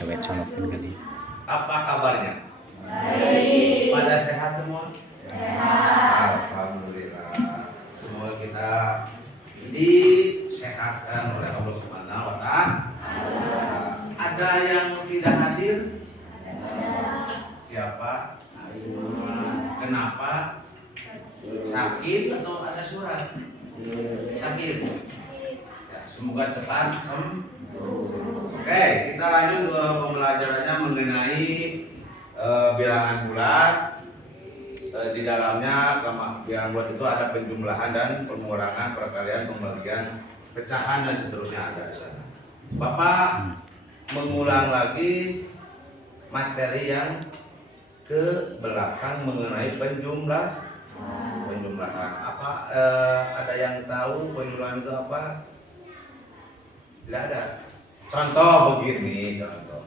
Coba colokin kali. Apa kabarnya? Baik. Pada sehat semua? Sehat. Alhamdulillah. Semoga kita disehatkan oleh Allah Subhanahu wa Ta'ala. Ada yang tidak hadir? Siapa? Kenapa? Sakit atau ada surat? Sakit. Ya, semoga cepat sembuh. Oke, kita lanjut ke pembelajarannya mengenai bilangan bulat. Di dalamnya bilangan bulat itu ada penjumlahan dan pengurangan, perkalian, pembagian, pecahan dan seterusnya ada di sana. Bapak mengulang lagi materi yang ke belakang mengenai penjumlahan. Apa ada yang tahu penjumlahan itu apa? Tidak ada. Contoh begini, contoh.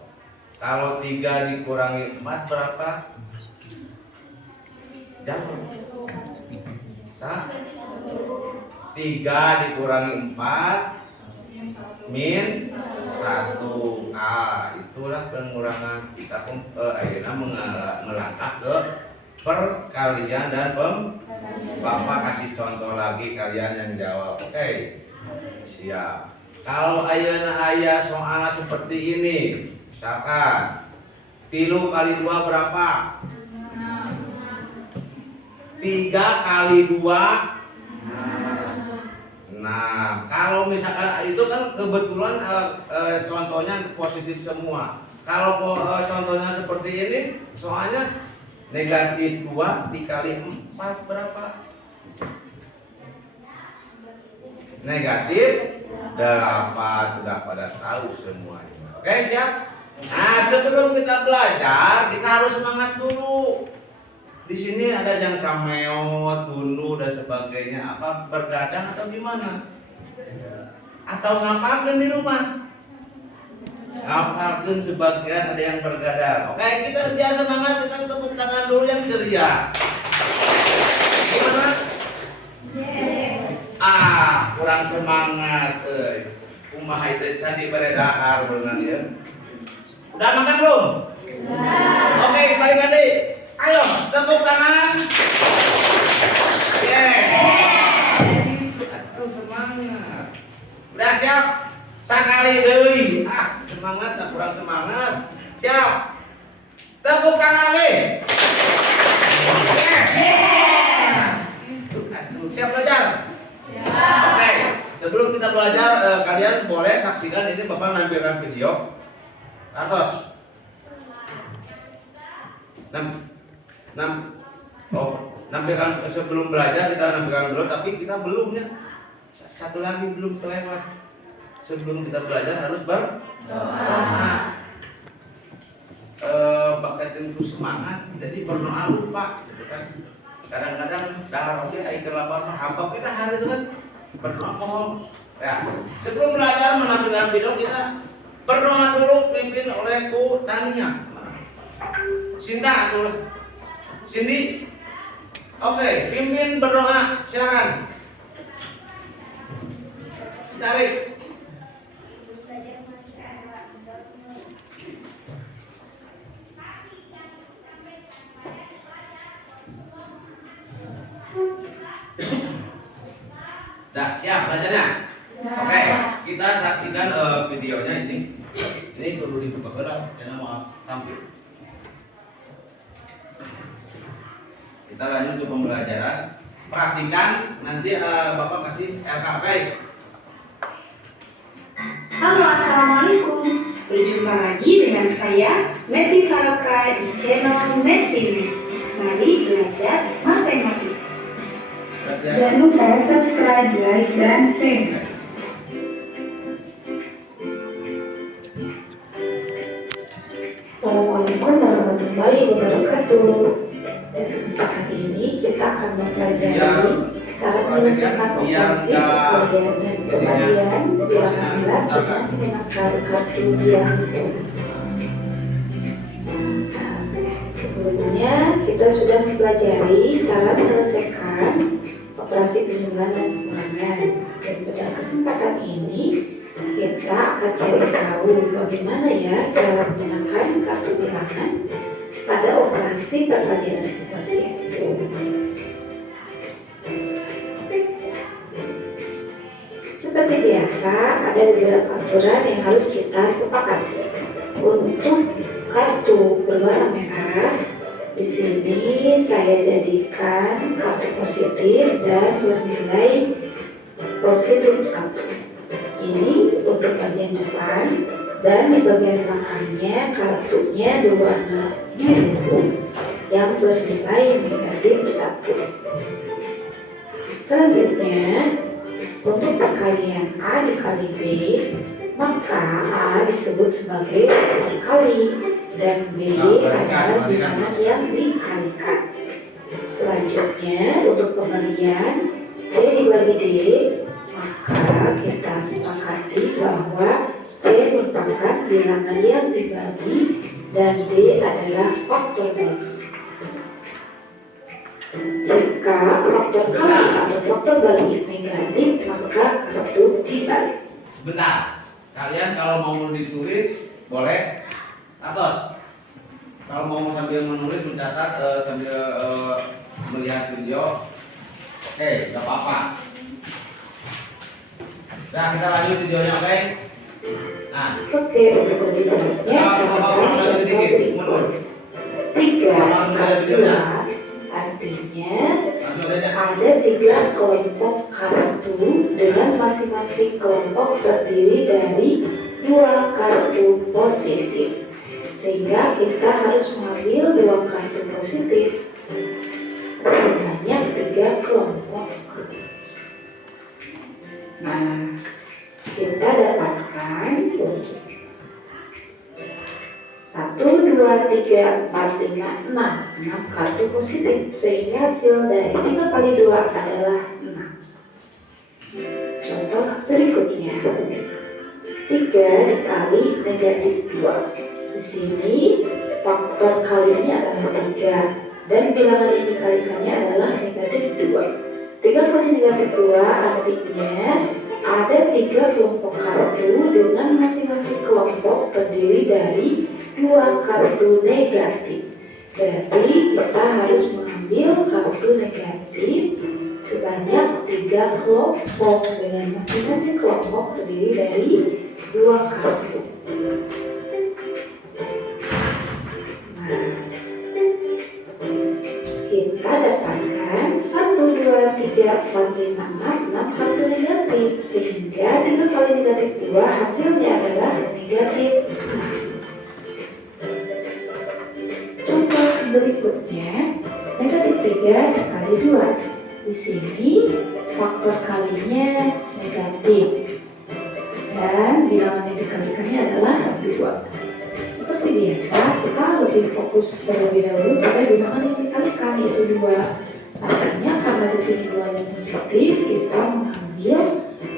Kalau 3 dikurangi 4 berapa? Jawab. 3 dikurangi 4 min 1. Itulah pengurangan. Kita akhirnya melangkah ke perkalian dan Bapak kasih contoh lagi, kalian yang jawab. Oke. Siap. Kalau ayah soalnya seperti ini, misalkan 3 kali 2 berapa? 3 kali 2. Nah, kalau misalkan itu kan kebetulan contohnya positif semua. Kalau contohnya seperti ini, soalnya negatif 2 dikali 4 berapa? Negatif 8. Sudah pada tahu semuanya. Oke, siap? Nah, sebelum kita belajar, kita harus semangat dulu. Di sini ada yang cameot, dulu dan sebagainya. Apa bergadang atau gimana? Atau ngapain di rumah? Ngapain sebagian ada yang bergadang. Oke, kita biar semangat, kita tepuk tangan dulu yang ceria. Gimana? Kurang semangat. Kumaha itu candi beredahar benar ya. Udah makan belum? Sudah. Oke, balik adik. Ayo, tepuk tangan. Aduh, semangat. Udah siap? Sakali deui. Semangat, tak kurang semangat. Siap? Tepuk tangan lagi. Aduh, siap belajar? Oke, sebelum kita belajar, kalian boleh saksikan ini Bapak nampilkan video. Atos. Nampilkan sebelum belajar kita nampilkan dulu, tapi kita belumnya. Satu lagi belum kelewat. Sebelum kita belajar harus berdoa. Pakai tentu semangat, jadi berdoa lupa, gitu kan? Kadang-kadang dah oke, air kelapa hampa kita hari itu kan berdoa mohon. Ya, sebelum belajar menampilkan video kita berdoa dulu pimpin oleh Bu Tania. Sinta dulu. Cindy. Oke, pimpin berdoa, silakan. Tarik. Dah, siap belajarnya? Oke, kita saksikan videonya ini. Ini perlu dibuka karena mau tampil. Kita lanjut ke pembelajaran. Perhatikan, nanti Bapak kasih LKP. Halo, assalamualaikum. Berjumpa lagi dengan saya, Meti Faroka di channel Meti. Mari belajar matematika. Jangan lupa subscribe, like, dan share. Assalamualaikum warahmatullahi wabarakatuh. Pada kesempatan ini kita akan mempelajari cara menyelesaikan operasi pembagian dan pembagian bilangan bulat dengan menggunakan kartu bilangan. Sebelumnya kita sudah mempelajari cara menyelesaikan operasi penjumlahan dan pengurangan. Dan pada kesempatan ini kita akan cari tahu bagaimana ya cara menggunakan kartu bilangan pada operasi perkalian dan pembagian. Seperti biasa, ada beberapa aturan yang harus kita sepakati. Untuk kartu berwarna merah, di sini saya jadikan kartu positif dan bernilai positif 1. Ini untuk bagian depan, dan di bagian belakangnya kartunya berwarna biru yang bernilai negatif 1. Selanjutnya, untuk perkalian A dikali B, maka A disebut sebagai perkali dan B adalah bilangan yang dikalikan. Selanjutnya, untuk pembagian C dibagi D, maka kita sepakati bahwa C merupakan bilangan yang dibagi dan D adalah faktor bagi. Jika faktor kali atau faktor bagi negatif, maka kartu dibalik. Sebentar, kalian kalau mau ditulis boleh atos. Kalau mau sambil menulis mencatat sambil melihat video, oke, nggak apa-apa. Nah, kita lanjut videonya, oke? Nah, Oke, untuk lebih jelasnya, lagi sedikit, mundur. 3 artinya Langsung aja. ada 3 kelompok kartu dengan masing-masing kelompok terdiri dari 2 kartu positif, sehingga kita harus mengambil 2 kartu positif sebanyak 3 kelompok. Nah, kita dapatkan 1, 2, 3, 4, 5, 6 kartu positif, sehingga hasil dari 3 kali 2 adalah 6. Contoh berikutnya, 3 dikali negatif 2. Di sini faktor kalinya adalah 3 dan bilangan yang dikalikannya adalah negatif 2. 3 kali negatif 2 artinya ada 3 kelompok kartu dengan masing-masing kelompok terdiri dari 2 kartu negatif. Berarti kita harus mengambil kartu negatif sebanyak 3 kelompok dengan masing-masing kelompok terdiri dari 2 kartu. Nah, kita dapatkan 1, 2, 3, 4, 5, 6 kartu negatif, sehingga 3 kali negatif 2 hasilnya adalah negatif 6. Contoh berikutnya, negatif 3 dikali 2. Di sini faktor kalinya negatif dan bilangan yang dikalikannya adalah 2. Seperti biasa, kita lebih fokus terlebih dahulu pada bilangan yang dikalikan, yaitu 2. Artinya karena di sini 2 yang positif, kita mengambil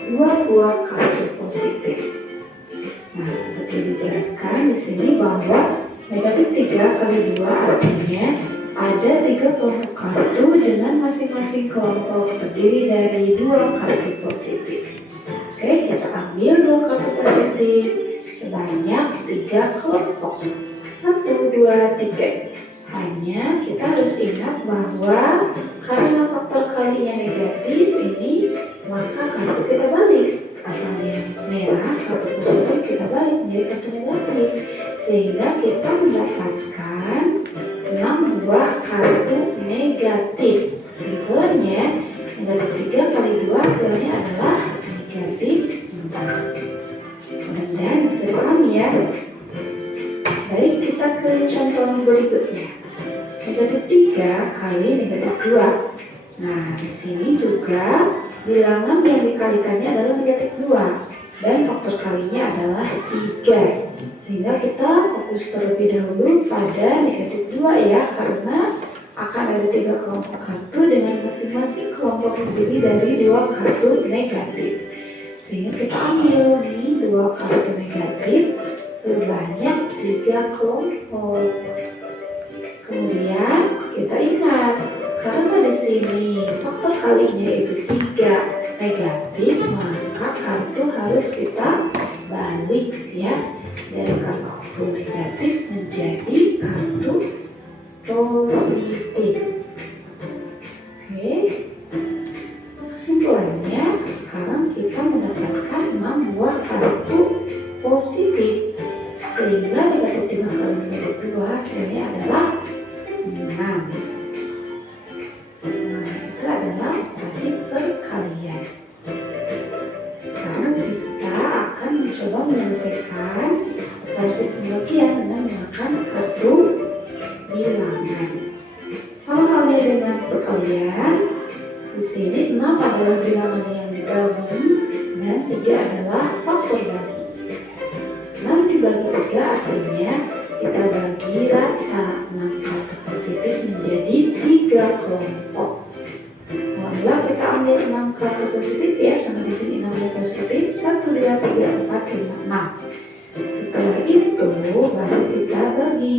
2 buah kartu positif. Nah, seperti dijelaskan di sini bahwa negatif 3 kali 2 artinya ada 3 kelompok kartu dengan masing-masing kelompok terdiri dari 2 kartu positif. Oke, kita ambil 2 kartu positif sebanyak 3 kelompok. 1, 2, 3. Hanya kita harus ingat bahwa karena faktor kalinya negatif ini, maka kartu kita balik. Asalnya merah, kartu positif kita balik menjadi kartu negatif, sehingga kita mendapatkan 6 buah kartu negatif. Simbolnya negatif 3 kali 2 hasilnya adalah negatif 4. Mudah-mudahan bisa dipahami ya. Baik, kita ke contoh berikutnya. Negatif 3 kali negatif 2. Nah, di sini juga bilangan yang dikalikannya adalah negatif 2 dan faktor kalinya adalah 3. Sehingga kita fokus terlebih dahulu pada negatif 2 ya, karena akan ada 3 kelompok kartu dengan masing-masing kelompok terdiri dari 2 kartu negatif. Sehingga kita ambil nih 2 kartu negatif sebanyak 3 kelompok. Kemudian kita ingat, karena di sini faktor kalinya itu 3, negatif, maka kartu harus kita balik ya, dari kartu negatif menjadi kartu positif. Oke, kesimpulannya sekarang kita mendapatkan 6 buah kartu positif, sehingga negatif 3 kali negatif 2 hasilnya adalah 6. Itu adalah operasi perkalian. Sekarang kita akan mencoba menyelesaikan operasi pembagian dengan menggunakan kartu bilangan. Sama halnya dengan perkalian, di sini 6 adalah bilangan yang dibagi dan 3 adalah faktor bagi. 6 dibagi 3 artinya kita bagi rata 6 kartu positif menjadi 3 kelompok. Alhamdulillah kita ambil 6 kartu positif ya, karena di sini 6 positif, 1, 2, 3, 4, 5, 6. Setelah itu baru kita bagi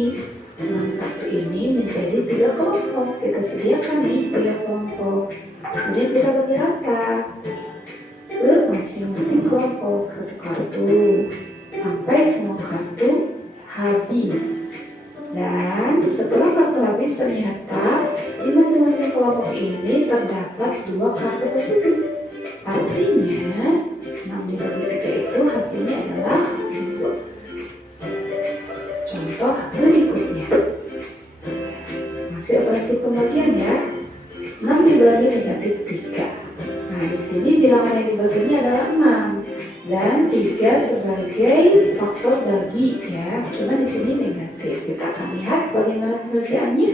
6 kartu ini menjadi 3 kelompok. Kita sediakan nih 3 kelompok. Kemudian kita bagi rata ke masing-masing kelompok satu kartu sampai semua kartu habis. Dan setelah kartu habis ternyata di masing-masing kelompok ini terdapat 2 kartu positif. Artinya 6 dibagi 3 itu hasilnya adalah 2. Contoh berikutnya. Masih operasi pembagian ya. 6 dibagi negatif 3. Nah, di sini bilangan yang dibaginya adalah 6 dan 3 sebagai faktor bagi ya. Cuma di sini negatif. Kita akan lihat bagaimana pengerjaannya.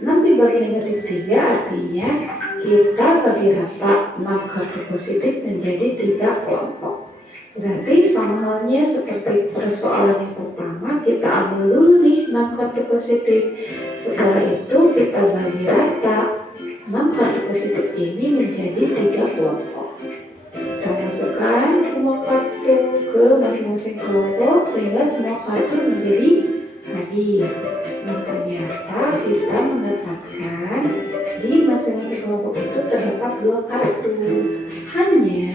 6 dibagi negatif 3 artinya kita bagi rata 6 kartu positif menjadi 3 kelompok. Berarti sama halnya seperti persoalan yang pertama, kita ambil dulu nih 6 kartu positif. Setelah itu kita bagi rata 6 kartu positif ini menjadi 3 kelompok. Kita masukkan semua kartu ke masing-masing kelompok sehingga semua kartu menjadi habis. Dan ternyata kita mendapatkan di masing-masing kelompok itu terdapat 2 kartu. Hanya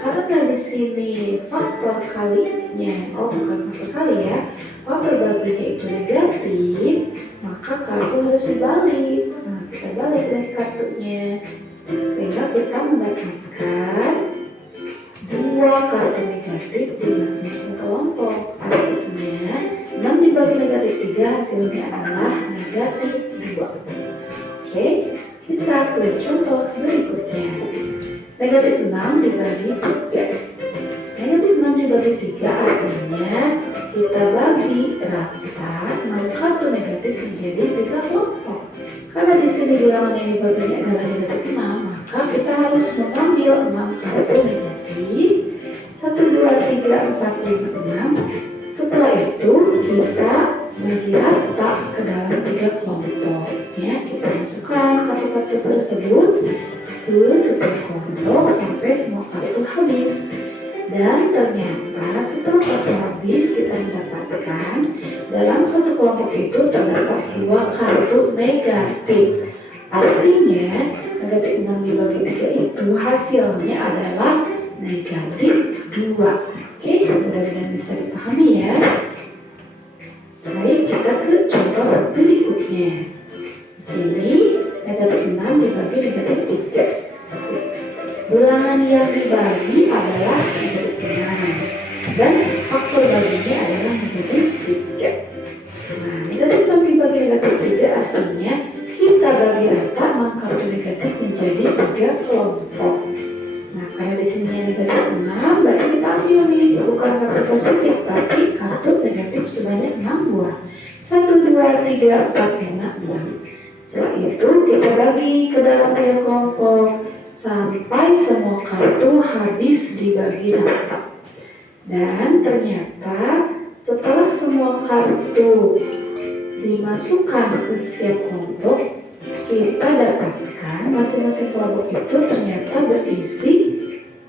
karena di sini faktor kalinya, bukan faktor kali ya, faktor baginya itu negatif, maka kartu harus dibalik. Nah, kita balik dari kartunya sehingga kita mendapatkan 2 kartu negatif di masing-masing kelompok. Artinya 6 dibagi negatif 3 hasilnya adalah negatif 2. Oke, kita ke contoh berikutnya. Negatif 6 dibagi 3. Negatif 6 dibagi 3 artinya kita bagi rata 6 kartu negatif menjadi 3 kelompok. Karena di sini bilangan yang dibaginya adalah negatif 6, maka kita harus mengambil 6 kartu negatif. 1, 2, 3, 4, 5, 6. Setelah itu kita bagi rata ke dalam 3 kelompok. Ya, kita masukkan kartu-kartu tersebut ke setiap kelompok sampai semua kartu habis. Dan ternyata setelah kartu habis kita mendapatkan dalam satu kelompok itu terdapat 2 kartu negatif. Artinya negatif 6 dibagi 3 itu hasilnya adalah negatif 2. Oke, mudah-mudahan bisa dipahami ya. Baik, kita ke contoh berikutnya. Di sini negatif 6 dibagi negatif 3. Bilangan yang dibagi adalah negatif 6 dan faktor baginya adalah negatif 3. Nah, negatif 6 dibagi negatif 3 artinya kita bagi rata 6 kartu negatif menjadi 3 kelompok. Nah, karena di sini negatif 6, berarti kita ambil nih bukan kartu positif tapi kartu negatif sebanyak 6 buah. 1, 2, 3, 4, 5, 6. Setelah itu kita bagi ke dalam 3 kelompok sampai semua kartu habis dibagi rata. Dan ternyata setelah semua kartu dimasukkan ke setiap kelompok, kita dapatkan masing-masing kelompok itu ternyata berisi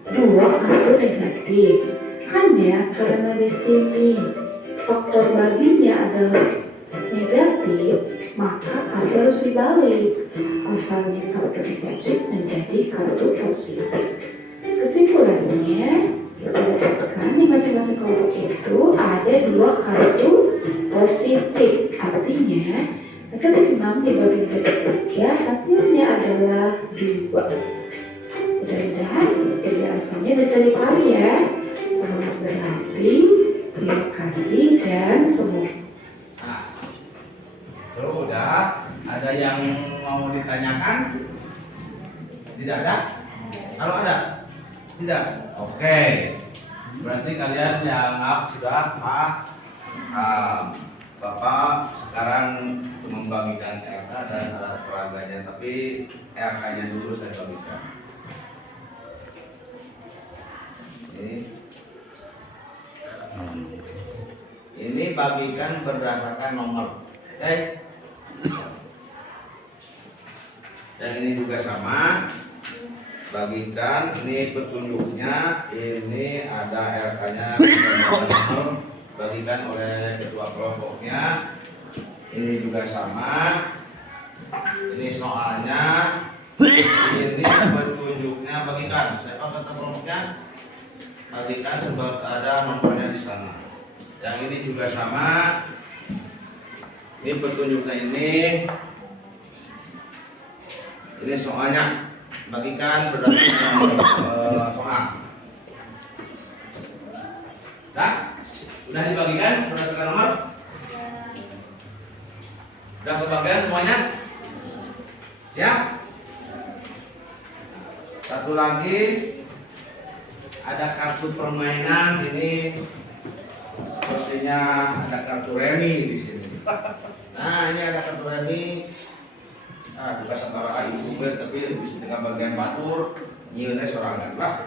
2 kartu negatif. Hanya karena di sini faktor baginya adalah negatif, maka kartu harus dibalik. Asalnya kartu negatif menjadi kartu positif. Kesimpulannya, kita dapatkan di masing-masing kelompok itu ada 2 kartu positif. Artinya, ketik 6 dibagi ketik 3 hasilnya adalah 2. Mudah-mudahan penjelasannya bisa dipahami ya. Selamat berlatih, terima kasih dan semoga. Nah, tuh udah. Ada yang mau ditanyakan? Tidak ada? Kalau ada? Tidak? Oke. Berarti kalian yang sudah paham. Bapak sekarang membagikan RK dan alat peraganya, tapi RK-nya dulu saya bagikan. Ini bagikan berdasarkan nomor. Oke. Dan ini juga sama. Bagikan, ini petunjuknya, ini ada RK-nya, nomor, bagikan oleh ketua kelompoknya. Ini juga sama. Ini soalnya, ini petunjuknya, bagikan. Siapa ketua kelompoknya? Bagikan sebab ada nomornya di sana. Yang ini juga sama. Ini petunjuknya ini soalnya. Bagikan berdasarkan soal. Nah, sudah dibagikan berdasarkan nomor? Sudah kebagian semuanya? Siap? Satu lagi, ada kartu permainan ini. Sepertinya ada kartu remi di sini. Nah, ini ada kartu remi. Nah, juga setara ibu tapi di setengah bagian batur nyiunnya sorangan lah.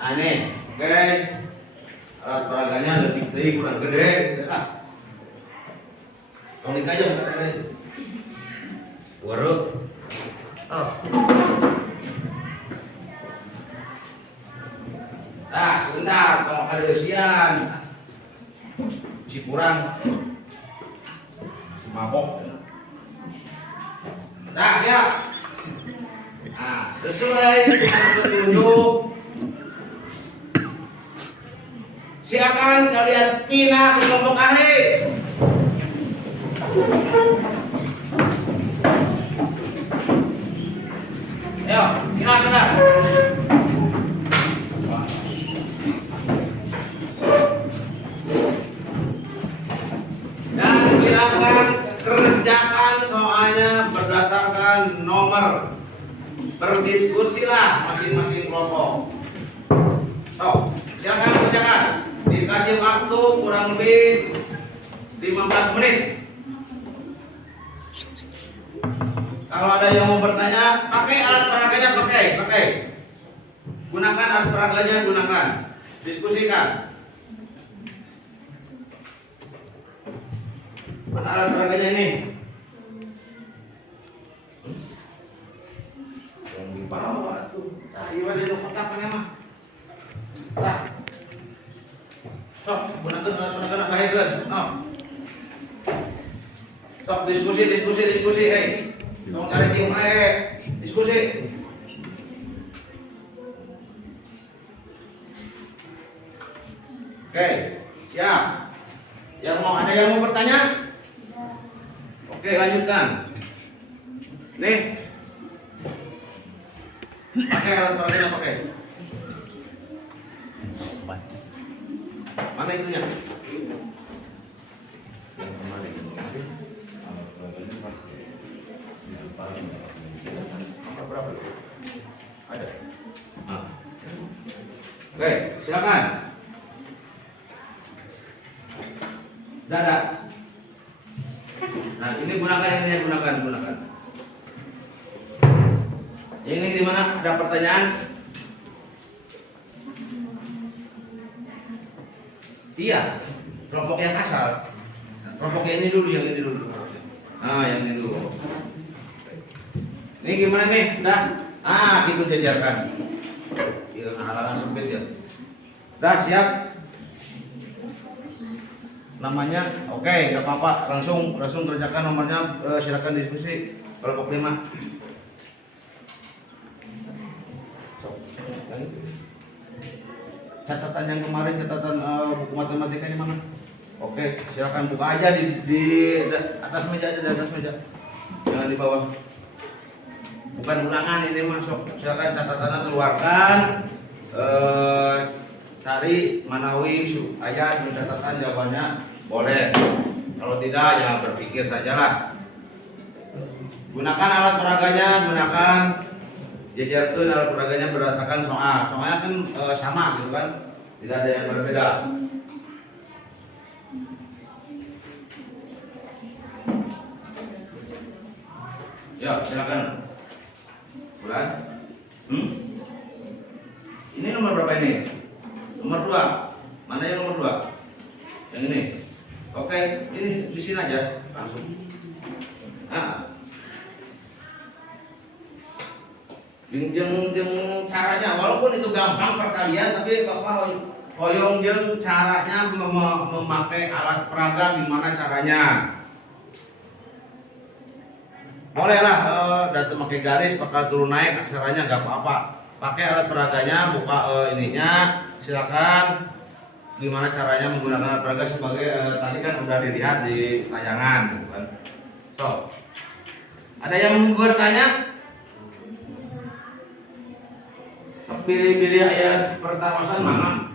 Aneh, oke. Alat peraganya lebih gede, kurang gede, gitu lah. Komunik aja bukan ada itu. Waruk. Oh. Nah, sebentar, kalau ada usian, si kurang, si mabok. Nah, siap. Nah, sesuai dengan petunjuk, silakan kalian pindah ke kelompok ahli. Ayo, pindah. Dan silakan kerjakan soalnya berdasarkan nomor. Berdiskusilah masing-masing kelompok. Silakan kerjakan. Dikasih waktu kurang lebih 15 menit. Kalau ada yang mau bertanya, pakai alat peraganya, pakai. Gunakan alat peraganya, gunakan. Diskusikan. Mana alat peraganya ini? Yang di bawah tuh. Cari wae di kotak mah. Lah. Sok, gunakan alat peraganya bahekeun. Sok diskusi, hei. Tolong cari tiung ae. Diskusi. Oke, siap. Ada yang mau bertanya? Oke, lanjutkan. Nih. Pakai alat peraganya, pakai. Mana itunya? Yang kemarin. Berapa? Ada. Oke, silakan. Dadah. Nah, ini gunakan. Ini di mana? Ada pertanyaan? Iya, kelompok yang asal. Kelompok yang ini dulu. Yang ini dulu. Ini gimana nih? Udah? Gitu jajarkan. Halangan sempit ya. Udah siap? Namanya, oke, nggak apa-apa. Langsung kerjakan nomornya. Silakan diskusi. Kelompok 5. catatan yang kemarin, catatan buku matematikanya mana? Oke, silakan buka aja di atas meja aja, di atas meja. Jangan di bawah. Bukan ulangan ini masuk. Silakan catatannya keluarkan. Cari Manawi ayat catatan jawabannya boleh. Kalau tidak ya berpikir sajalah. Gunakan alat peraganya, gunakan jejerkeun alat peraganya berdasarkan soal. Soalnya kan sama gitu kan. Tidak ada yang berbeda. Ya, silakan. Bulan. Ini nomor berapa ini? Nomor 2. Mana yang nomor 2? Yang ini. Oke, ini di sini aja langsung. Nah. Jeung caranya walaupun itu gampang perkalian tapi Bapak hoyong jeung caranya memakai alat peraga gimana caranya. Boleh lah, dan pakai garis, pakai turun naik aksaranya nggak apa-apa. Pakai alat peraganya, buka ininya, silakan. Gimana caranya menggunakan alat peraga sebagai tadi kan udah dilihat di tayangan, gitu kan. So, ada yang bertanya? Pilih-pilih ayat pertamasan mana?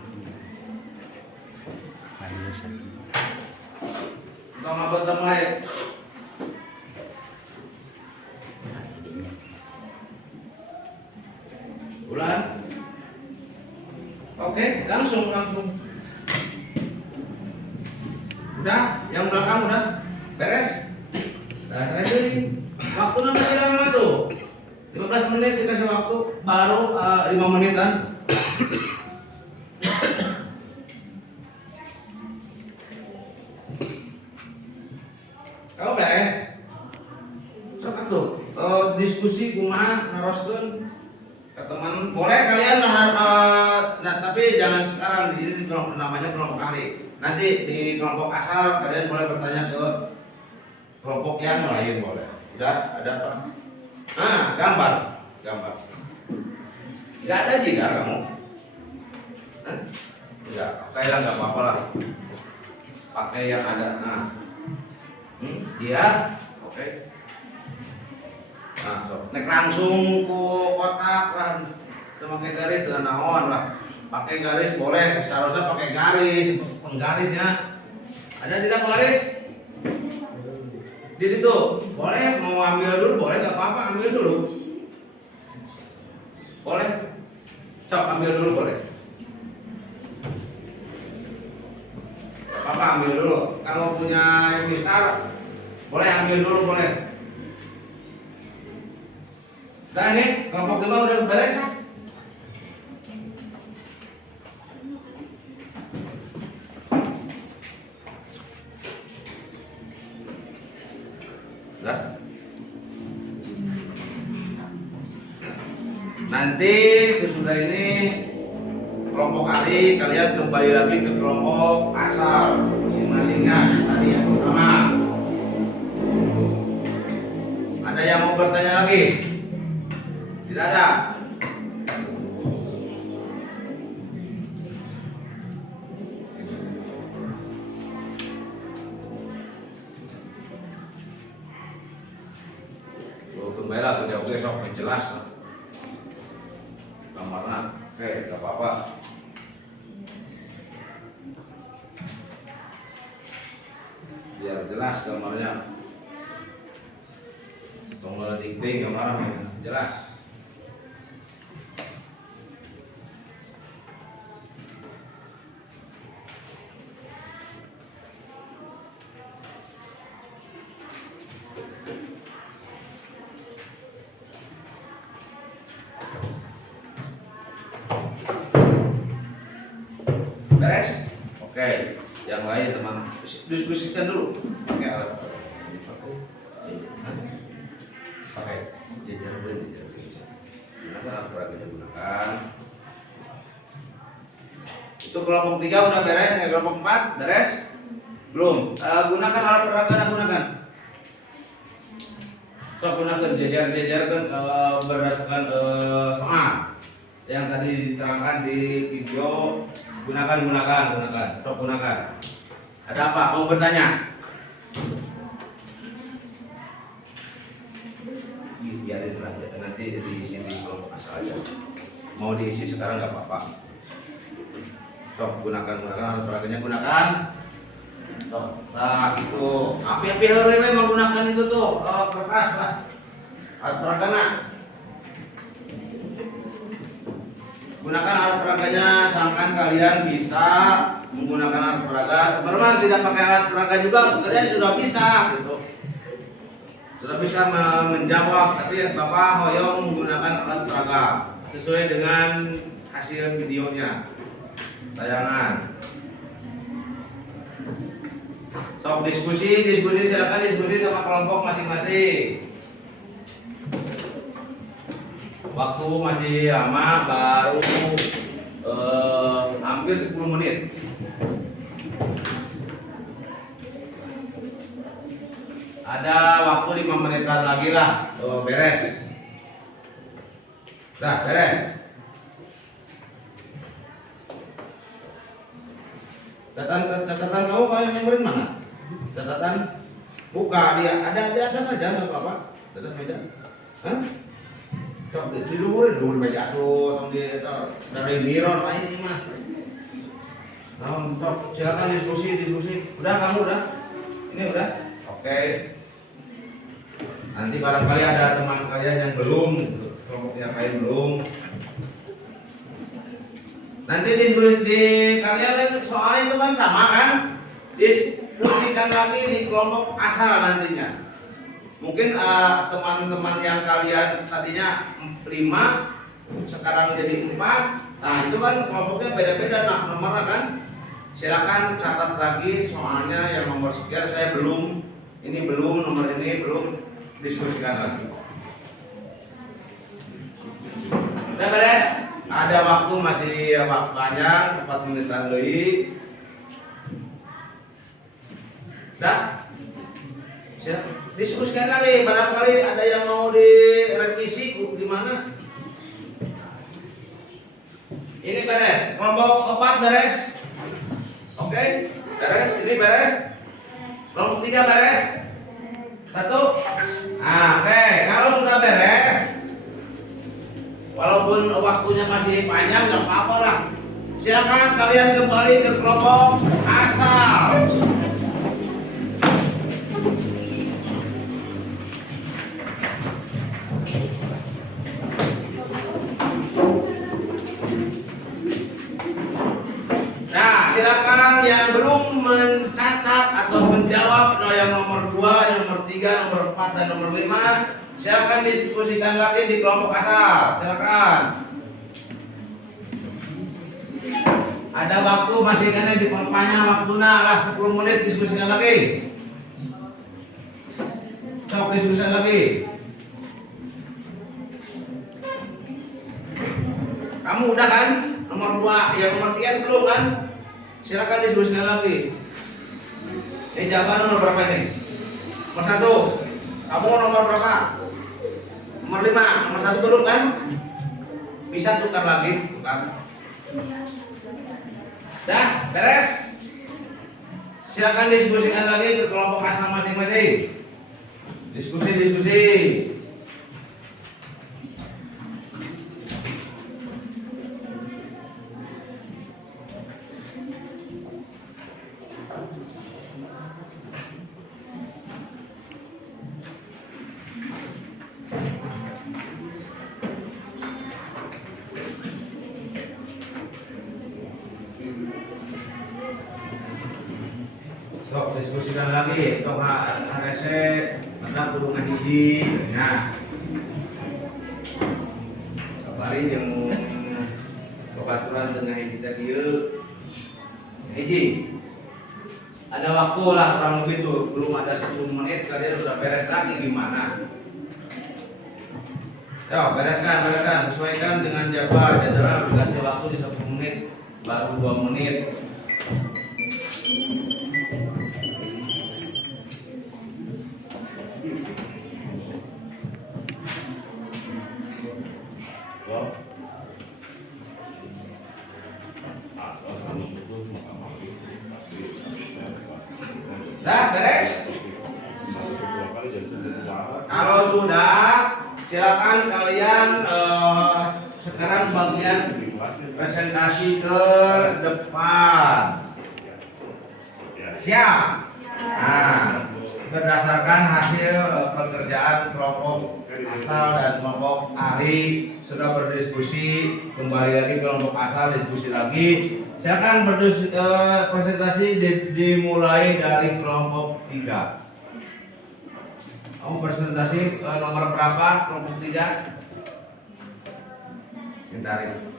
Sama bertemu ayat. Bulan. Oke, langsung. Udah, yang belakang udah beres. Terakhir waktu namanya lama tuh. 15 menit dikasih waktu, baru 5 menitan. Kalau beres, sok atuh diskusi kumaha naroskeun ke teman. Boleh kalian nah, tapi jangan sekarang, ini namanya kelompok ahli. Nanti di kelompok asal kalian boleh bertanya ke kelompok yang lain boleh. Udah ada apa? Gambar. Gak ada jika kamu? Enggak, pakailah nggak apa-apa lah. Pakai yang ada. Nah, dia, oke. Nah, so, nek langsung ku kotak lah, pakai garis dengan naon lah. Pakai garis boleh, seharusnya pakai garis, penggarisnya. Ada tidak garis? Jadi tuh, boleh mau ambil dulu, boleh nggak apa-apa, ambil dulu. Boleh, sok ambil dulu boleh. Gak apa-apa ambil dulu. Kalau punya yang besar, boleh ambil dulu boleh. Udah ini kelompok 5 udah beres. Nanti sesudah ini kelompok ahli kalian kembali lagi ke kelompok asal masing-masingnya tadi yang pertama. Ada yang mau bertanya lagi? Tidak ada. Kembali lah ke dia sok jelas. Gambarnya, oke, gak apa-apa. Biar jelas gambarnya. Tunggu dikting gambarnya jelas. Beres? Oke, yang lain teman diskusikan dulu. Pakai alat pakai jejer. Gunakan alat peraganya gunakan. Itu kelompok 3 udah beres, kelompok 4 beres? Belum. Gunakan alat peraganya gunakan. So, gunakan jejer kan berdasarkan soal. yang tadi diterangkan di video, gunakan. Stop gunakan. Ada apa? Mau bertanya? Biarin lah, nanti diisi di kelompok asal aja. Mau diisi sekarang nggak apa-apa. Stop gunakan, alat peraganya gunakan. Stop. Nah itu, api-api hari menggunakan itu tuh kertas lah. Alat peraganya. Gunakan alat peraganya, sangkan kalian bisa menggunakan alat peraga. Sebenarnya tidak pakai alat peraga juga, kalian sudah bisa gitu. Sudah bisa menjawab, tapi Bapak hoyong menggunakan alat peraga sesuai dengan hasil videonya. Tayangan. Sok diskusi silakan diskusi sama kelompok masing-masing. Waktu masih lama, baru hampir 10 menit. Ada waktu 5 menitan lagi lah, beres. Dah beres. Catatan kamu yang nomornya mana? Catatan buka dia ada di atas saja, nggak apa-apa. Di atas meja. Hah? Coba di luar meja tuh, dari miron ini mah. Nah, silakan diskusi. Udah kamu udah? Ini udah? Oke. Nanti barangkali ada teman kalian yang belum, kelompok yang lain belum. Nanti di kalian soal itu kan sama kan? Diskusikan lagi di kelompok asal nantinya. Mungkin teman-teman yang kalian tadinya 5 sekarang jadi 4. Nah itu kan kelompoknya beda-beda nomornya kan. Silakan catat lagi soalnya yang nomor sekian saya belum, ini belum, nomor ini belum, diskusikan lagi. Udah beres? Ada waktu masih panjang, 4 menitan lagi. Udah? Silakan diskusikan lagi, barangkali ada yang mau direvisi gimana? Ini beres, kelompok 4 beres. Oke, beres, ini beres. Kelompok 3 beres. 1. Nah, oke, kalau sudah beres, walaupun waktunya masih panjang, nggak apa-apa lah. Silakan kalian kembali ke kelompok asal. Nah, silakan yang belum mencatat atau menjawab yang nomor 2, nomor 3, nomor 4, dan nomor 5, silakan diskusikan lagi di kelompok asal. Silakan. Ada waktu masih kena diperpanjang waktunya lah 10 menit, diskusikan lagi. Sok diskusikan lagi. Kamu udah kan? Nomor 2, yang nomor 3 belum kan? Silakan diskusikan lagi. Ini jawaban nomor berapa ini? Nomor 1. Kamu nomor berapa? Nomor 5. Nomor 1 belum kan? Bisa tukar lagi, tukar. Dah, beres? Silakan diskusikan lagi ke kelompok asal masing-masing. Diskusi. Sok diskusikan lagi, tok harese mana kudu ngahiji. Nah, sabari jeung babaturan tengah hiji tadi hiji. Ada waktu lah kurang lebih tuh, belum ada 10 menit kalian sudah beres lagi gimana? Yo, bereskan, sesuaikan dengan jadwal dikasih waktu di 10 menit, baru 2 menit. Udah beres? Kalau sudah, silakan kalian sekarang bagian presentasi ke depan. Siap? Nah, berdasarkan hasil pekerjaan kelompok asal dan kelompok ahli sudah berdiskusi, kembali lagi kelompok asal diskusi lagi. Silakan presentasi dimulai dari kelompok 3. Kamu presentasi nomor berapa kelompok 3? Bentar ini.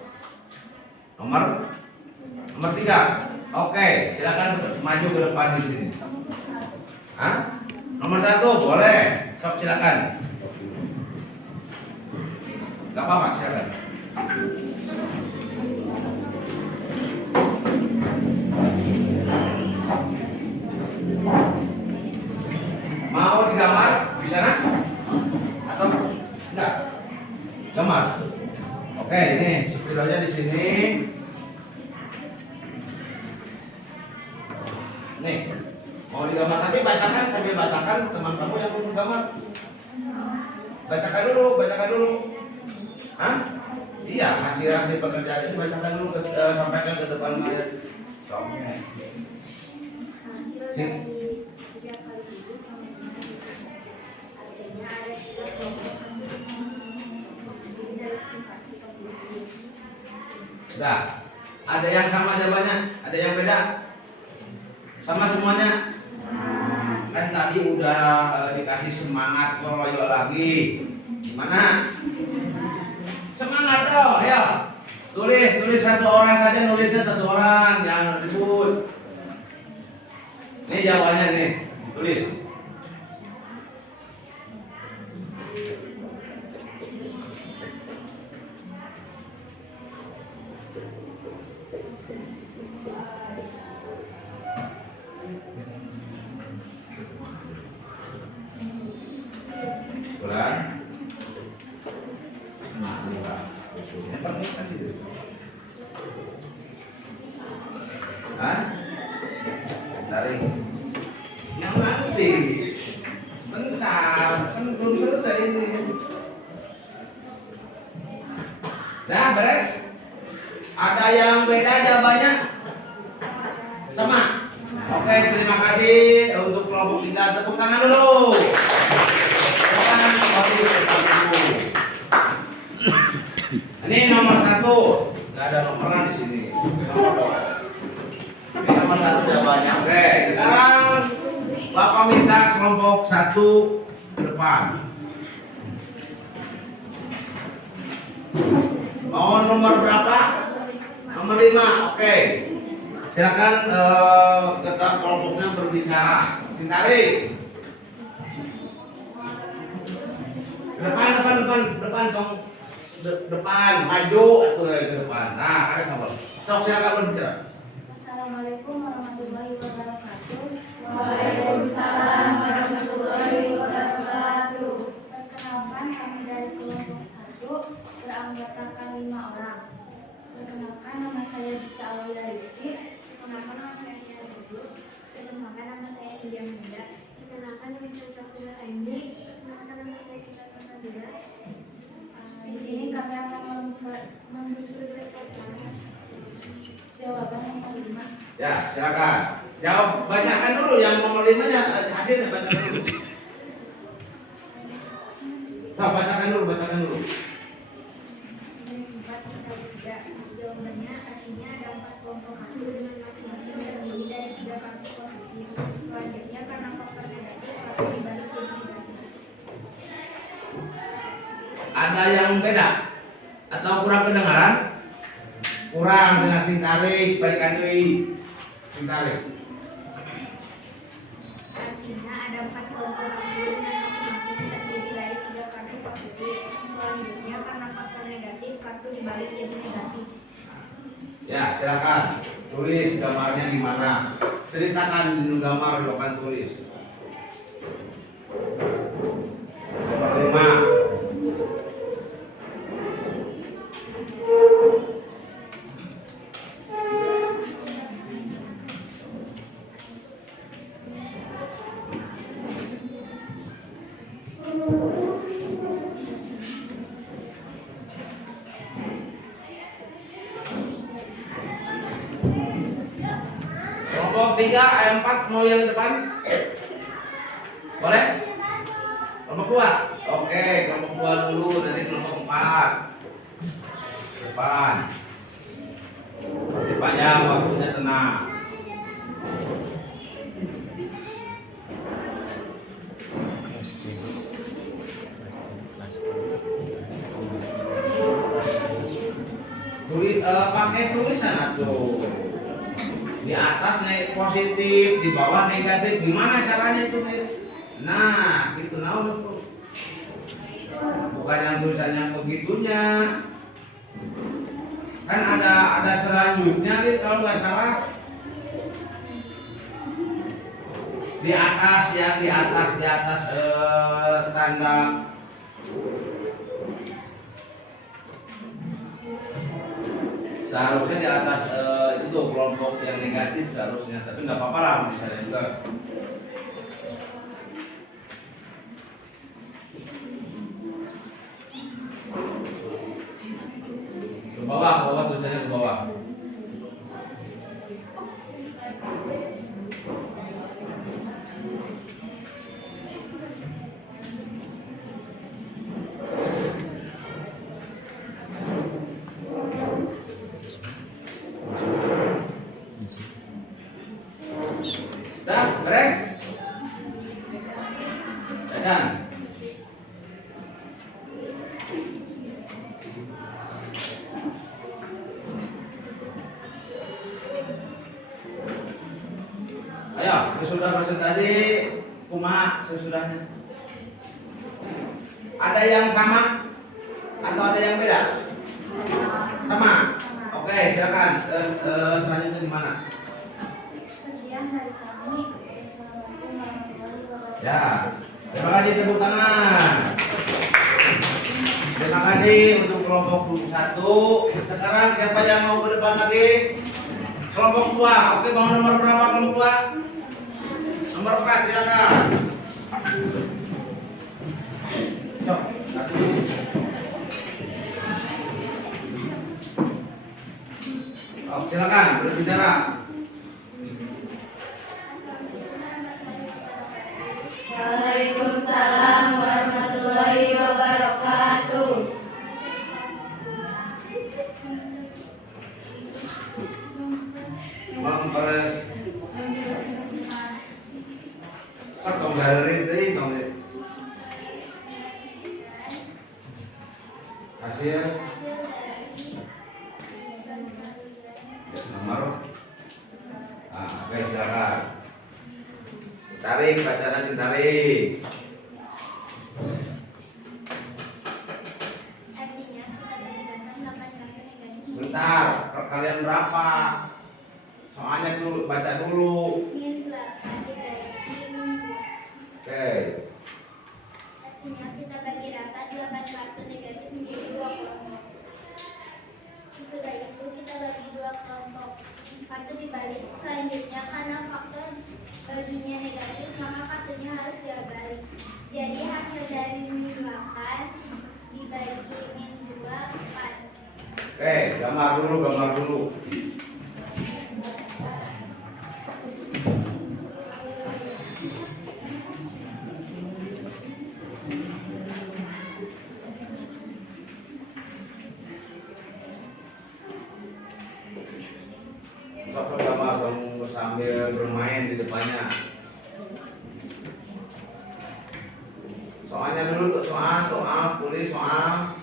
Nomor 3. Oke, silakan maju ke depan di sini. Hah? Nomor 1 boleh. Sok silakan. Gak apa-apa, silakan. Mau digambar di sana? Atau enggak? Gambar. Oke, ini spidolnya di sini. Nih, mau digambar, tapi bacakan sambil bacakan teman kamu yang mau gambar. Bacakan dulu. Hah? Iya, hasil pekerjaan ini bacakan dulu, sampaikan ke depan kalian. Sudah. Ada yang sama jawabannya? Ada yang beda? Sama semuanya? Kan tadi udah dikasih semangat loyo lagi. Gimana? Semangat dong, ayo. Tulis satu orang saja, nulisnya satu orang, jangan ribut. Ini jawabannya nih, tulis. Yang nanti, bentar, kan belum selesai ini. Nah, beres. Ada yang beda jawabannya? Sama? Oke, terima kasih untuk kelompok 3. Tepuk tangan dulu. Ini nomor 1. Nggak ada nomoran di sini. Ini nomor 1 jawabannya. Oke, sekarang Bapak minta kelompok 1 ke depan. Mau nomor berapa? Nomor 5. Oke. Silakan ketua kelompoknya berbicara. Sintari. Depan tong. Depan, maju atau ke depan. Nah, kalian ngobrol. Sok silakan berbicara. Assalamualaikum warahmatullahi wabarakatuh. Waalaikumsalam warahmatullahi wabarakatuh. Perkenalkan, kami dari kelompok 1 beranggotakan 5 orang. Perkenalkan, nama saya Cica Aulia Rizky. Perkenalkan, nama saya Nia Dulu. Perkenalkan, nama saya Sindia Muda. Perkenalkan, nama saya Safira Aini. Perkenalkan, nama saya Kita Pernadura. Di sini kami akan jawaban nomor 5. Ya, silakan. Jawab, bacakan dulu yang nomor 5-nya hasilnya bacakan dulu. Nah, bacakan dulu. Ini sempat kita tidak. Jawabannya artinya ada 4 kelompok kartu dengan masing-masing terdiri dari 3 kartu positif. Selanjutnya karena faktor negatif kartu dibalik jadi negatif. Ada yang beda atau kurang kedengaran? Kurang dengan Sintari, balikan deui. Sintari. Artinya ada 4 kelompok kartu dengan masing-masing terdiri dari 3 kartu positif. Selanjutnya karena faktor negatif kartu dibalik jadi negatif. Ya, silakan. Tulis gambarnya di mana? Ceritakan dulu gambar, bukan tulis. Nomor 5. Kelompok 3 A4 mau yang depan? Boleh? Kelompok 2? Oke, kelompok 2 dulu, nanti kelompok 4 depan. Masih panjang waktunya, tenang. Pakai tulisan tuh. Di atas naik positif, di bawah negatif. Gimana caranya itu? Nah, gitu tuh. Bukan yang tulisannya begitunya. Kan ada selanjutnya nih kalau nggak salah. Di atas ya, di atas tanda seharusnya di atas itu kelompok yang negatif seharusnya, tapi nggak apa-apa lah misalnya juga. Ke bawah tulisannya ke bawah. Dah, beres? Jangan. Ayo, sesudah presentasi kumaha sesudahnya. Ada yang sama atau ada yang beda? Sama. Oke, silakan. Selanjutnya di mana? Sekian dari kami. Assalamualaikum warahmatullahi wabarakatuh. Ya, terima kasih, tepuk tangan. Terima kasih untuk kelompok 1. Sekarang siapa yang mau ke depan lagi? Kelompok 2. Oke, mau nomor berapa kelompok 2? Nomor 4, silakan. Yuk, satu. Oh, silakan berbicara. Waalaikumsalam warahmatullahi wabarakatuh. Mengkores potong dari itu hasil nomor. Oke, silakan. Tarik, baca nasi tarik. Artinya kita diberikan 8 kali negatif. Sebentar, kalian berapa? Soalnya dulu, baca dulu. Min 8 dibagi min 2. Oke. Artinya kita bagi rata 8 kartu negatif menjadi 2 kelompok. Sesudah itu kita bagi 2 kelompok. Kartu dibalik. Selanjutnya karena faktor baginya negatif, maka kartunya harus dibalik. Jadi hasil dari min 8 dibagi min 2 4. Oke, gambar dulu. Sok gambar dong sambil bermain di depannya. Soalnya dulu, soal, tulis soal.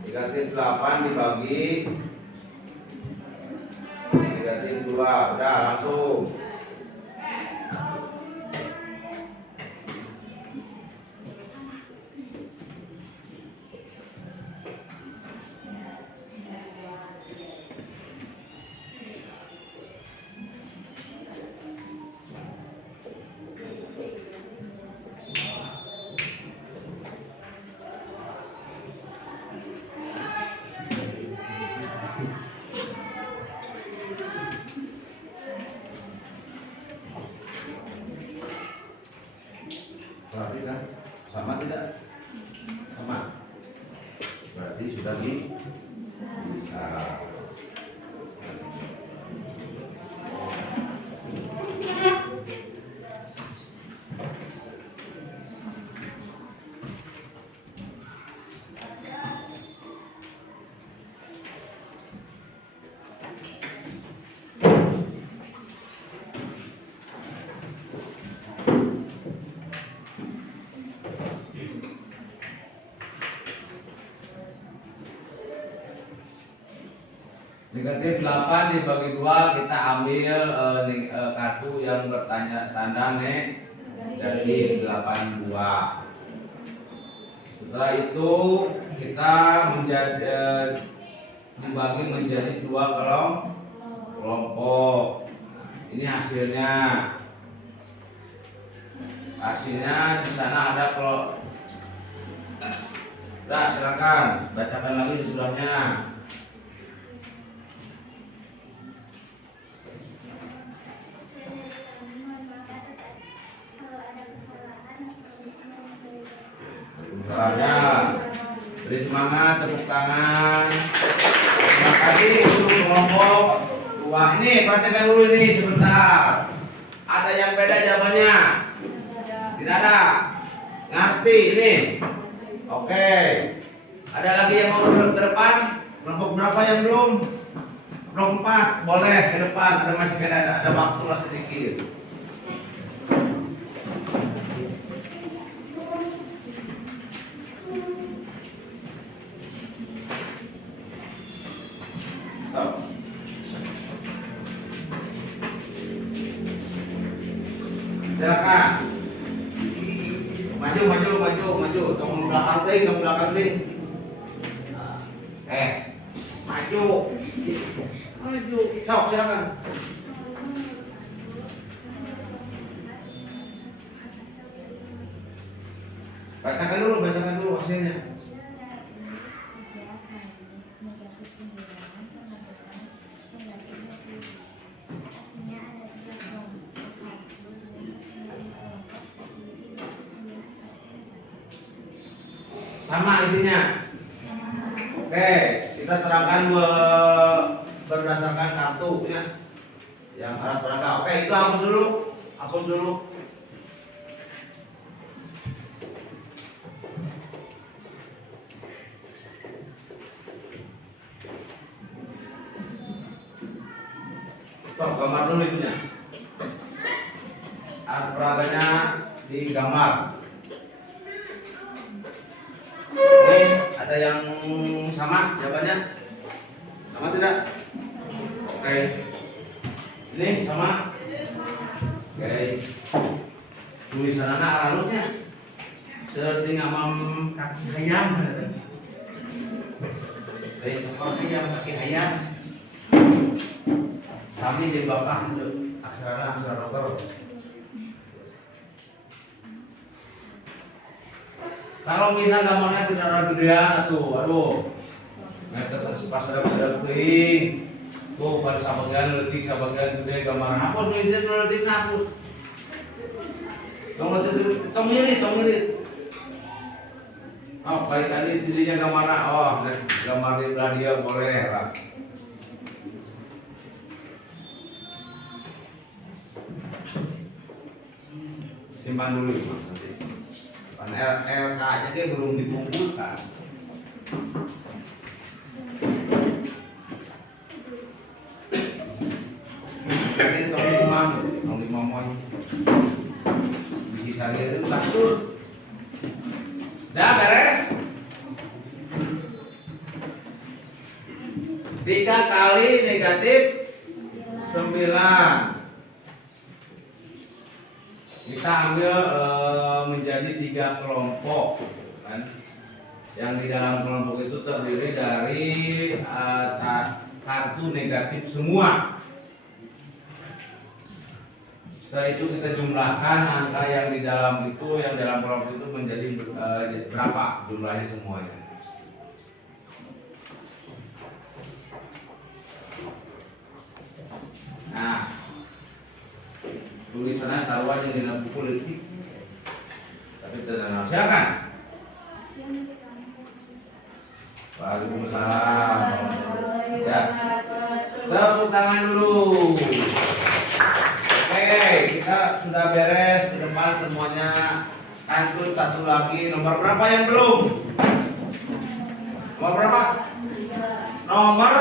Negatif 8 dibagi negatif 2. Udah, langsung. Negatif 8 dibagi 2, kita ambil kartu yang bertanda tanda negatif 82. Setelah itu kita dibagi menjadi 2 kelompok. Ini hasilnya. Hasilnya di sana ada Nah, silakan bacakan lagi suratnya. Caranya beri semangat, tepuk tangan. Terima kasih untuk kelompok 2. Ini perhatikan dulu ini sebentar. Ada yang beda jawabannya? Tidak ada. Ngerti ini? Oke. Ada lagi yang mau duduk ke depan? Kelompok berapa yang belum? Kelompok 4 boleh ke depan. Masih ada waktu lah sedikit. Silakan. Maju. Tolong belakang ting. Maju. Sok, silakan. Bacakan dulu hasilnya. Sama isinya. Oke, kita terangkan berdasarkan kartu ya. Yang alat peraga. Oke, itu hapus dulu. Stop, gambar dulu itunya. Alat peraganya digambar. Ini ada yang sama jawabannya? Sama tidak? Oke. Ini sama? Oke. Tulisan anak aralutnya seperti ngamam kaki ayam. Seperti yang kaki ayam. Kami di bawah aksara dokter. Kalau bisa gambarnya gedean aduh. Meter pas ada kering. Tuh pada sabagian letik sabagian gede gambar hapus nih letik hapus. Tong ngirit. Oh, balik tadi dirinya gambar. Oh, gambar di belah dia boleh lah. Simpan dulu nanti. LK aja dia belum dikumpulkan. Ini tong lima moy. Biji sari itu betul. Dah beres. 3 kali negatif 9. Kita ambil menjadi 3 kelompok kan. Yang di dalam kelompok itu terdiri dari kartu negatif semua. Setelah itu kita jumlahkan angka yang di dalam itu, yang dalam kelompok itu menjadi berapa jumlahnya semuanya. Nah, tulisannya sarwa yang dalam buku letik. Tapi tenang, silakan. Waalaikumsalam. Ya, tepuk tangan dulu. Oke, kita sudah beres di depan semuanya. Lanjut satu lagi, nomor berapa yang belum? Nomor berapa? Nomor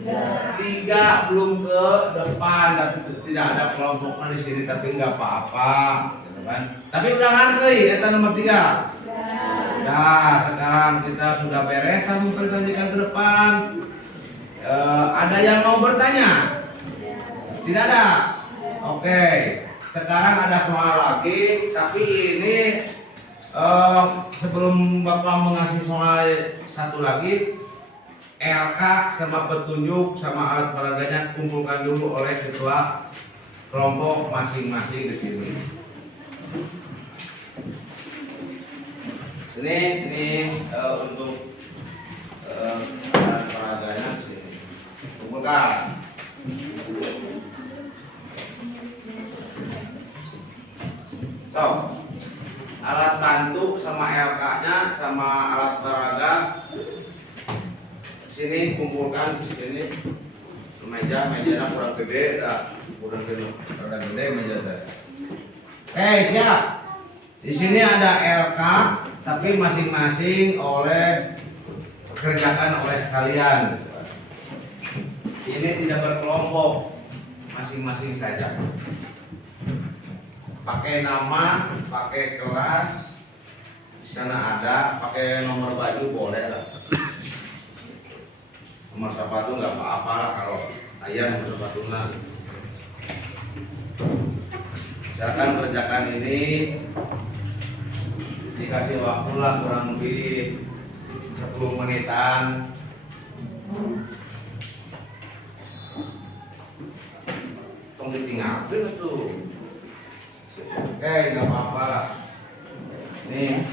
3 belum ke depan, tapi tidak ada kelompoknya di sini, tapi nggak apa-apa, gitu kan? Tapi udah ngerti, eta nomor 3. Nah, sekarang kita sudah beres, kamu presentasikan ke depan. Ada yang mau bertanya? Tidak ada. Oke. Sekarang ada soal lagi, tapi ini sebelum Bapak mengasih soal satu lagi, LK sama petunjuk sama alat peraganya kumpulkan dulu oleh ketua kelompok masing-masing di sini. Ini untuk alat peraganya di sini. Kumpulkan. So, alat bantu sama LK-nya sama alat peraga sini kumpulkan di sini. Mejanya kurang gede, kurang gede meja saya. Siap. Di sini ada LK, tapi masing-masing kerjakan oleh kalian. Ini tidak berkelompok, masing-masing saja. Pakai nama, pakai kelas, di sana ada, pakai nomor baju boleh lah. Nomor sepatu nggak apa-apa lah kalau ayah nomor sepatunya. Silakan kerjakan ini. Dikasih waktu lah kurang lebih 10 menitan. Tunggu ditinggalkan tuh. Oke, nggak apa-apa lah. Ini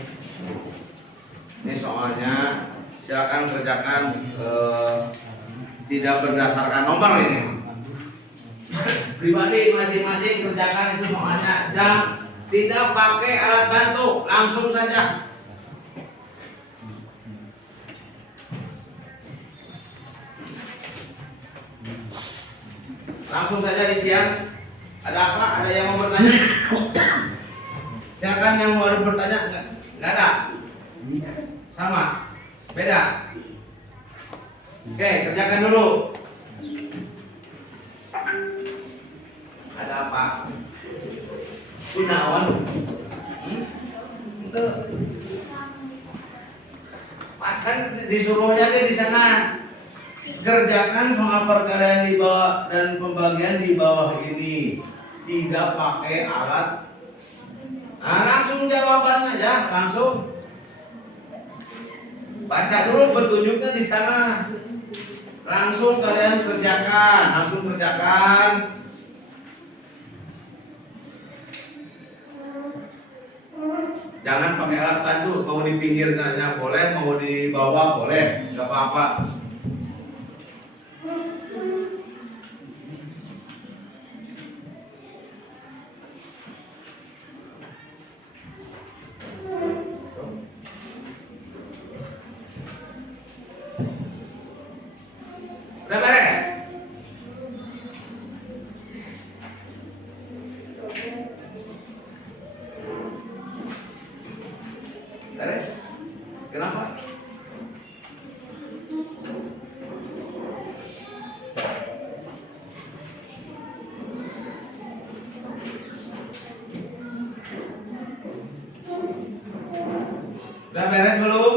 soalnya silakan kerjakan tidak berdasarkan nomor ini. Pribadi masing-masing kerjakan itu soalnya dan tidak pakai alat bantu, langsung saja. Langsung saja isian. Ada apa? Ada yang mau bertanya? Silakan yang mau bertanya. Nggak ada. Sama. Beda. Oke, kerjakan dulu. Ada apa? Kunaon? Itu. Kan disuruhnya di sana. Kerjakan soal perkalian di bawah dan pembagian di bawah ini. Tidak pakai alat. Nah, langsung jawabannya aja, langsung. Baca dulu petunjuknya di sana. Langsung kalian kerjakan, langsung kerjakan. Jangan pakai alat bantu. Mau di pinggir saja boleh, mau di bawah boleh, nggak apa-apa. Udah beres? Beres? Kenapa? Udah beres belum?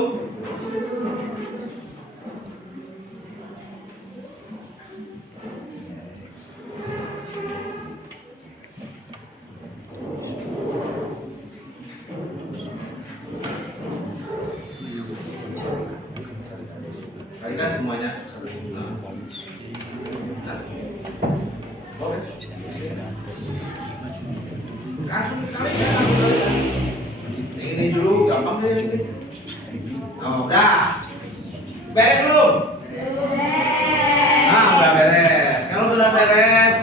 Kalian semuanya ini dulu gampang deh ini. Oh, udah beres belum? Nah, udah beres. Kalau sudah beres,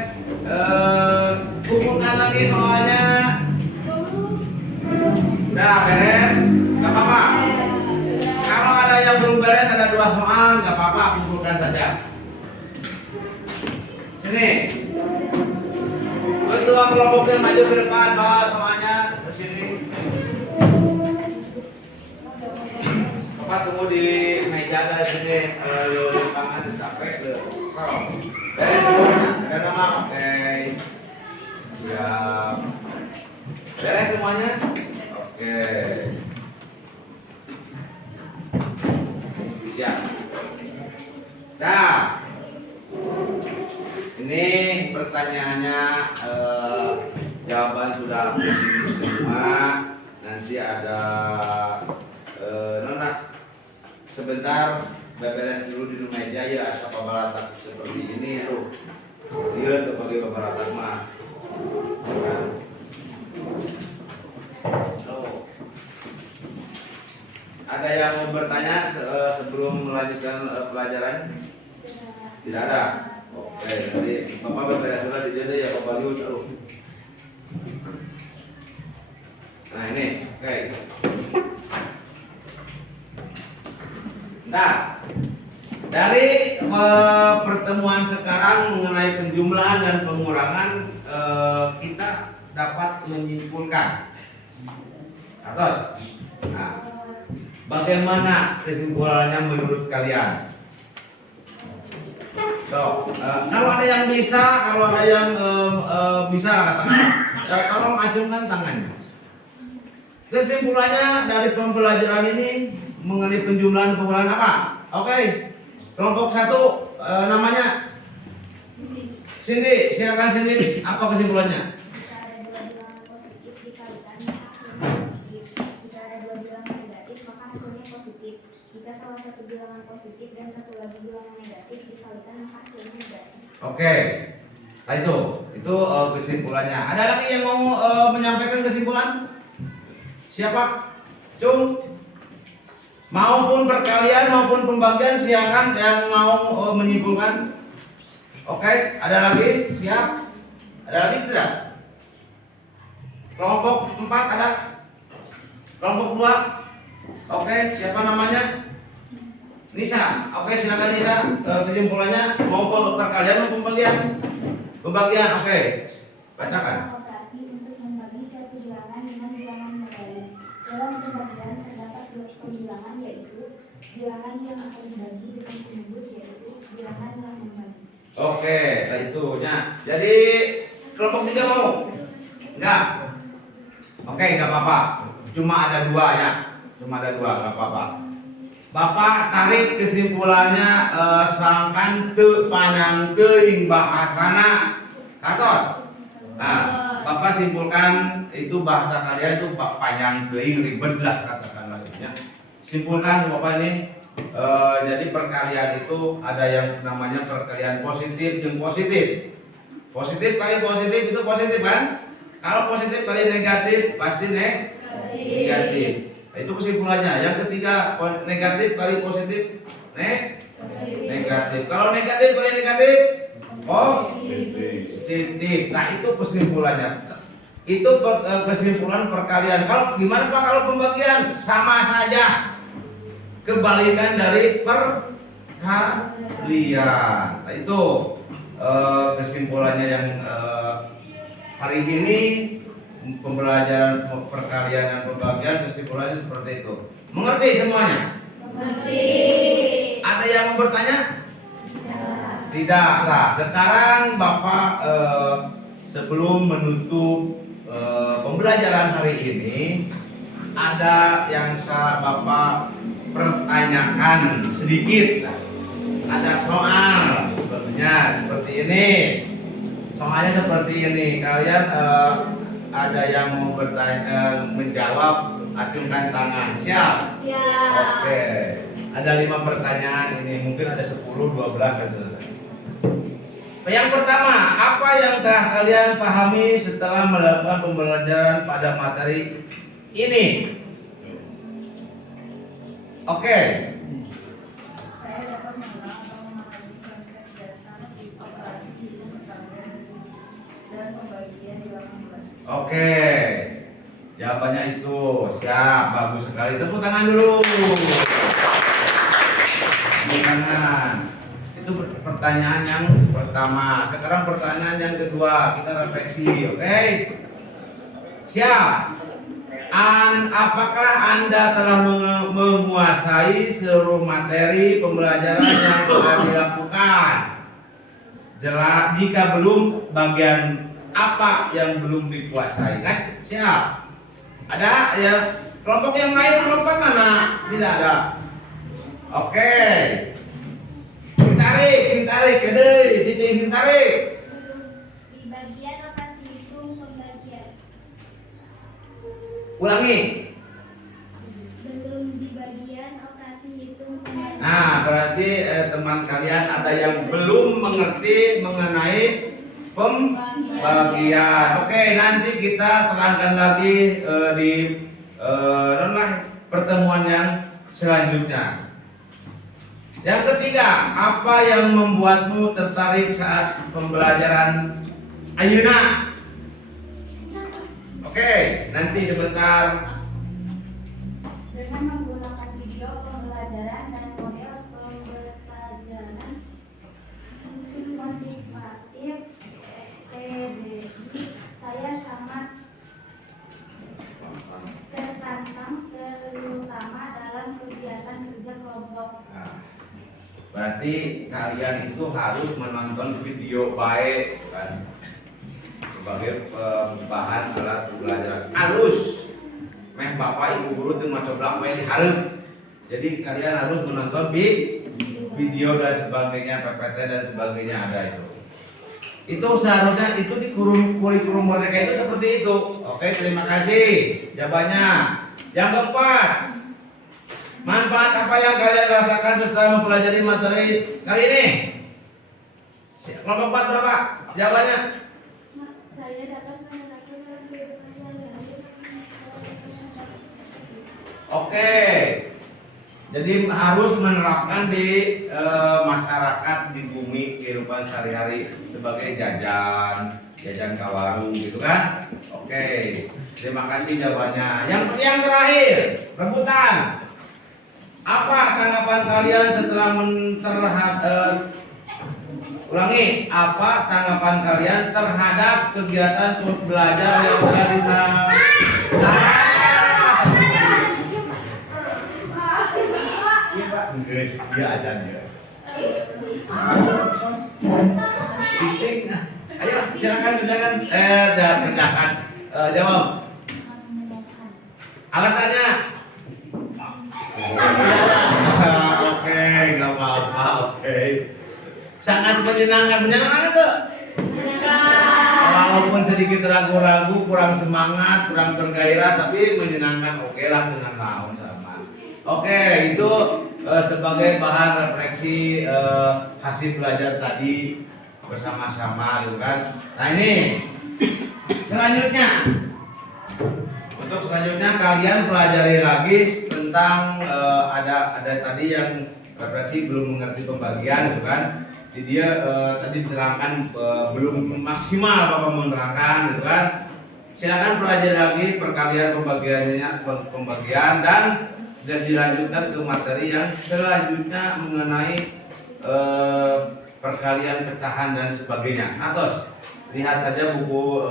kumpulkan lagi soalnya. Udah beres, nggak apa-apa. Kalau ada yang belum beres, ada 2 soal, nggak apa-apa, kumpulkan saja. Sini. Ketua kelompoknya maju ke depan, bawa soalnya ke sini. Bapak tunggu di meja ada sini, di tangan capek deh. So, beres semuanya. Ada nama, oke. Siap. Beres semuanya, oke. Siap. Dah. Ini pertanyaannya jawaban sudah di sini semua. Nanti ada nona sebentar beberes dulu di meja ya asal pembalatan seperti ini tuh. Dia sebagai pembalatan mah. Kan? Ada yang mau bertanya sebelum melanjutkan pelajaran? Tidak ada. Oke, nanti Bapak beberes dulu di dia ya Bapak lihat tuh. Nah ini, oke. Nah, dari pertemuan sekarang mengenai penjumlahan dan pengurangan kita dapat menyimpulkan. Atas. Nah, bagaimana kesimpulannya menurut kalian? So, kalau ada yang bisa, kalau ada yang bisa katakan, tolong acungkan tangannya. Kesimpulannya dari pembelajaran ini mengenai penjumlahan pengurangan apa? Oke, kelompok 1 namanya Cindy, silakan Cindy. Apa kesimpulannya? Jika ada dua bilangan positif dikalikan, maka hasilnya positif. Jika ada dua bilangan negatif, maka hasilnya positif. Jika salah satu bilangan positif dan satu lagi bilangan negatif dikalikan, maka hasilnya negatif. Oke, nah itu kesimpulannya. Ada lagi yang mau menyampaikan kesimpulan? Siapa? Cung. Maupun perkalian maupun pembagian silakan yang mau menyimpulkan. Oke, ada lagi? Siap? Ada lagi tidak? Kelompok 4 ada? Kelompok 2? Oke, siapa namanya? Nisa. Oke, silakan Nisa. Kesimpulannya mau perkalian maupun pembagian? Pembagian, oke. Bacakan. Operasi untuk membagi suatu bilangan dengan bilangan yang lain. Dalam pembagian terdapat dua pembilangan, yaitu bilangan yang akan dibagi dengan penyebut, yaitu bilangan yang membagi. Oke, nah itu ya. Jadi kelompok 3 mau? Enggak. Oke, enggak apa-apa. Cuma ada 2 ya. Cuma ada 2, enggak apa-apa. Bapak tarik kesimpulannya sangkan teu panjang teuing bahasana. Katos. Nah, Bapak simpulkan itu bahasa kalian itu panjang teuing ribet lah katakanlah ya. Simpulkan Bapak ini. Jadi perkalian itu ada yang namanya perkalian positif dan positif. Positif kali positif itu positif kan? Kalau positif kali negatif pasti negatif. Itu kesimpulannya. Yang ketiga negatif kali positif negatif. Kalau negatif kali negatif positif. Nah itu kesimpulannya. Itu kesimpulan perkalian. Kalau gimana Pak kalau pembagian? Sama saja. Kebalikan dari perkalian. Nah itu kesimpulannya yang hari ini pembelajaran perkalian dan pembagian kesimpulannya seperti itu. Mengerti semuanya? Mengerti. Ada yang mau bertanya? Tidak. Nah sekarang Bapak sebelum menutup pembelajaran hari ini ada yang Bapak pertanyakan sedikit. Ada soal sepertinya seperti ini. Soalnya seperti ini. Kalian ada yang mau bertanya menjawab, acungkan tangan. Siap? Siap. Oke. Ada 5 pertanyaan ini. Mungkin ada 10, 12 gitu. Yang pertama, apa yang telah kalian pahami setelah melakukan pembelajaran pada materi ini? Oke. Saya dapat mengenal atau memahami konsep dasar operasi hitung perkalian dan pembagian di lapangan bulan. Oke. Jawabannya itu. Siap, bagus sekali. Tepuk tangan dulu. Tepuk tangan. Itu pertanyaan yang pertama. Sekarang pertanyaan yang kedua. Kita refleksi, oke? Siap. Apakah Anda telah menguasai seluruh materi pembelajaran yang telah dilakukan? Jika belum, bagian apa yang belum dikuasai? Kan? Siap. Ada ya? Kelompok yang lain kelompok mana? Tidak ada. Oke. Tarik, tarik, tarik, Ulangi. Belum di bagian operasi hitung pembagian. Nah, berarti teman kalian ada yang belum mengerti mengenai pembagian. Oke, nanti kita terangkan lagi di pertemuan yang selanjutnya. Yang ketiga, apa yang membuatmu tertarik saat pembelajaran ayeuna? Oke, nanti sebentar. Dengan menggunakan video pembelajaran dan model pembelajaran motivatif PDI, saya sangat tertantang, terutama dalam kegiatan kerja kelompok. Nah, berarti kalian itu harus menonton video baik, kan? Sebagai bahan alat pembelajaran. Harus. Meh bapak ibu guru tuh mau coba main harus. Jadi kalian harus menonton video dan sebagainya, PPT dan sebagainya ada itu. Itu seharusnya itu di kurikulum mereka itu seperti itu. Oke, terima kasih. Jawabannya. Yang keempat, manfaat apa yang kalian rasakan setelah mempelajari materi kali ini? Kelompok 4 berapa? Jawabannya. Saya dapat menerapkan dalam kehidupan sehari-hari. Oke. Jadi harus menerapkan di masyarakat di bumi kehidupan sehari-hari sebagai jajan ke warung gitu kan? Oke. Terima kasih jawabannya. Yang terakhir, rebutan. Apa tanggapan kalian setelah ulangi, apa tanggapan kalian terhadap kegiatan belajar yang telah guys, dia ajannya. Cicing. Ayo, silakan kerjakan. Kerjakan. Jawab. Alasannya? Oke, nggak apa-apa. Oke. Sangat menyenangkan. Menyenangkan itu? Walaupun sedikit ragu-ragu, kurang semangat, kurang bergairah, tapi menyenangkan. Oke lah, tenang naon sama. Oke, itu sebagai bahan refleksi hasil belajar tadi bersama-sama gitu kan. Nah ini selanjutnya, untuk selanjutnya kalian pelajari lagi tentang ada tadi yang refleksi belum mengerti pembagian gitu kan. Jadi dia tadi diterangkan belum maksimal Bapak menerangkan gitu kan. Silakan pelajari lagi perkalian pembagian dan dilanjutkan ke materi yang selanjutnya mengenai perkalian pecahan dan sebagainya. Atos, lihat saja buku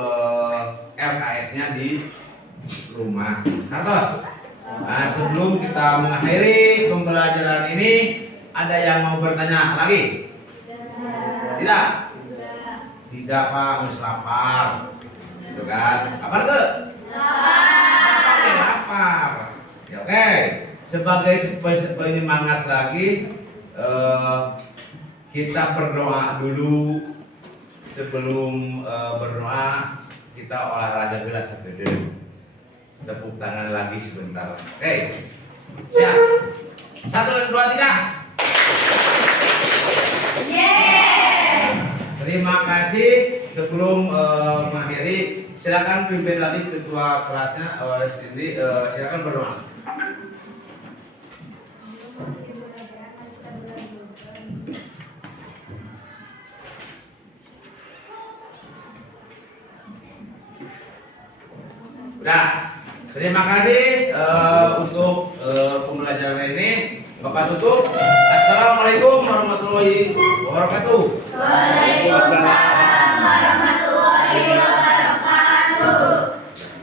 LKS-nya di rumah. Atos. Nah, sebelum kita mengakhiri pembelajaran ini, ada yang mau bertanya lagi? Tidak? Tidak Pak, harus lapar. Gitu kan? Lapar tuh? Lapar. Ya, oke. Sebagai penyemangat lagi, kita berdoa dulu. Sebelum berdoa, kita olahraga dulu sekedar. Tepuk tangan lagi sebentar. Oke. Siap. 1, 2, 3. Yes. Terima kasih. Sebelum mengakhiri, silakan pimpin lagi ketua kelasnya Cindy. Silakan berdoa. Udah. Terima kasih untuk pembelajaran ini. Bapak tutup. Assalamualaikum warahmatullahi wabarakatuh. Waalaikumsalam.